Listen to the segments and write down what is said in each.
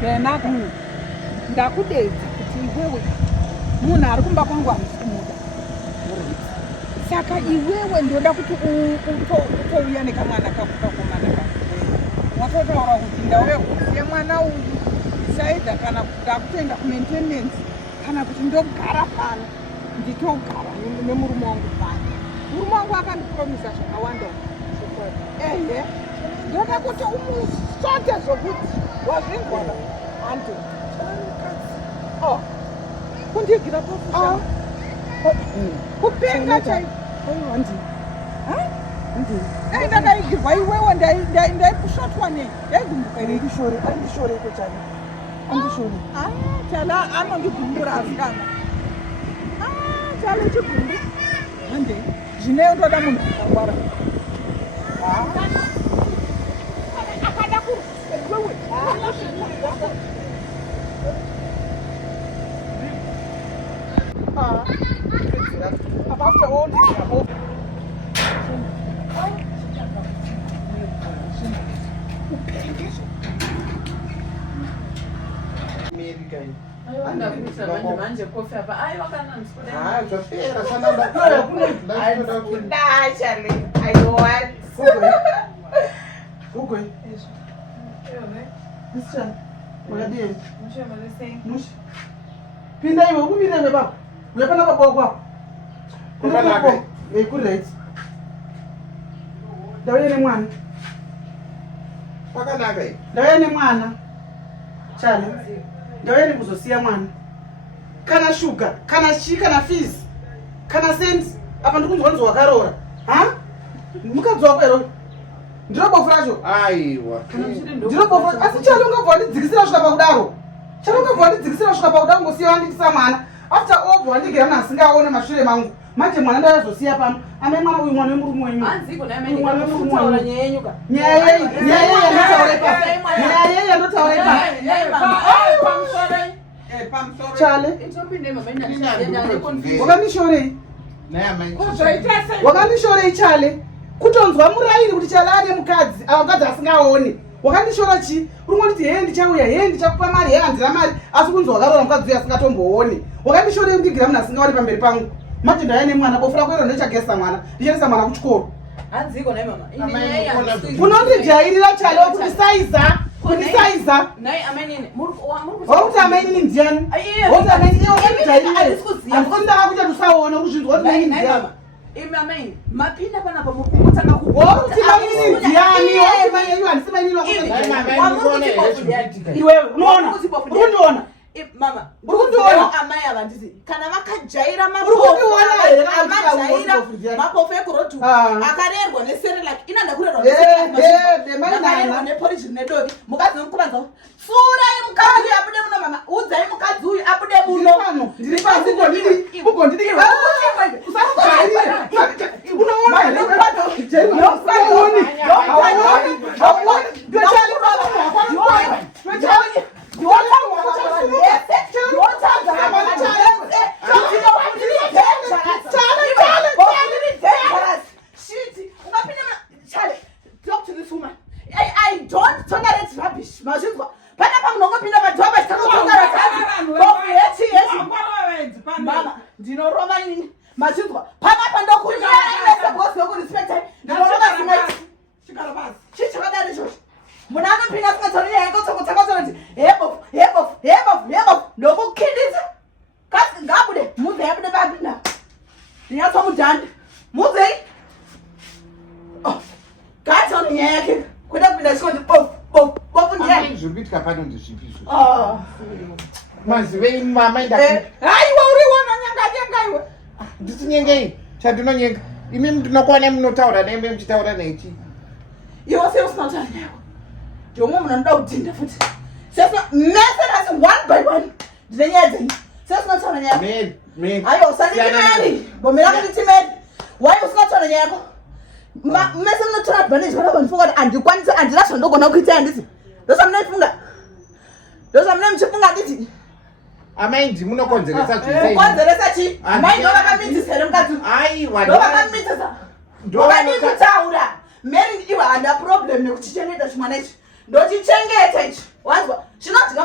Benaka ndakudedza kuti iwewe munhu ari kumba kwangu handisi kumuda. Saka iwewe ndoda kuti utouya nekamwana kako kakomana kako. Watotaura kuti ndauya kuziya mwana uyu saidha kana kuti ndakutoenda kumaintenance kana kuti ndogara pano nditogara nemurume wangu pano. Murume wangu akandipromisa zvakawanda. Ehe, ndoda kuti umusote zvokuti wazvinzwa hanti. Oh, kundigira pafusa. Kupenga chai. Hanti. Ha? Ndakaigirwa iwewe ndaipushotwa nei? Ndaigumbuka nei? Andishore kuchani. Andishore. Chala anondigumbura asikana. Chala chigumbu. Hande. Zvineyo ndoda munhu akangwara. Akada kuwewe. After all this, pinda iwe kumire baba uyapana baba kwako kunaka kureti ndauye nemwana pakanaka ndauye nemwana chale ndauye nekuzosiya mwana kana shuga kana chi kana fizi kana sendi apa ndikunzwa nzwa wakaroora ha mukadzi wako ero ndirobofu racho aiwa ndirobofu asi chale ungabva wandidzikisira kusvika pakudaro chale ungabva wandidzikisira kusvika pakudaro ngosiya wanditisa mwana after all wandigira munhu asingaone mashure mangu manje mwana ndayazosiya pano ane mwana uyu mwana wemurume wenyu nyaya yeyi yandotaura chale wakandishorei wakandishorei chale kutonzwa murayiri kuti chale ane mukadzi mukadzi asingaoni wakandishora chi uri ngonditi heye ndichauya heye ndichakupa mari heye handina mari asi kunzwa wakaroora mukadzi uyu asingatombooni wakandishorei kundigira munhu asingaoni pamberi pangu manje ndaya nemwana bofu rako iro ndechagesa mwana ndichendesa mwana kuchikoro unondijairira chale wekuti saiza kundisaiza wakuti amainini ndiani wakuti amainini iwo undijairire handiko ndakakuita tusaona kuzvinzwa kuti maini ndiani mapinda panapa mukutanga wakuti maini ndiani wakuti maini handisi maini iwewe unoona ukundiona mama ukundiona amai avandizi kana vakajaira mapofu ekurodhu akarerwa neserelaki inanda kurerwa neporiji nedovi mukadzi nomukuvanza furai mukadzi uyu abude muno mama udzai mukadzi uyu abude muno ndiri pasi ugondidiki mazivei mama aiwa uriona nyanga iwe ndisi nyengei chandinonyenga imi ndinokwana munotaura nembe muchitaura naichi iwe seusinotaura nayo ndomwe munhu anoda kudhinda futi meserasi one by one ndine nyaya dzenyu seusinotaura nyaya aiwa usanitimeri gomera kunditimeri wai usinotaura nyaya yako mese munotora advantage vanobva ndifunga kuti handikwanisa handina zvandogona kuita handisi ndosamunoifunga ndosamune muchifunga handiti amai ndimunokonzeresa konzeresa chi mai ndovakamitisa here mukadzi ndovakamitisa ndovadikutaura meri iwe handa problem nekuchichengeta chimwana ichi ndochichengeta ichi wanzwa chinodya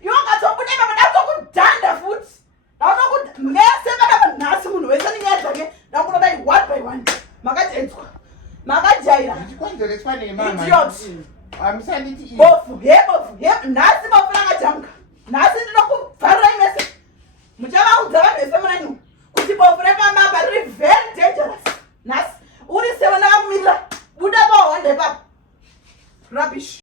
Iwe ungatokudema ndakutokudhanda futhi. Mese kana nhasi munhu wese nenyaya dzake ndakunodai one by one. Makajenzwa. Makajaira. Ndichikonzereswa nemama. Idiot. Hamusanditi bofu. Nhasi bofu lakajamka. Nhasi ndinokubvarira imese.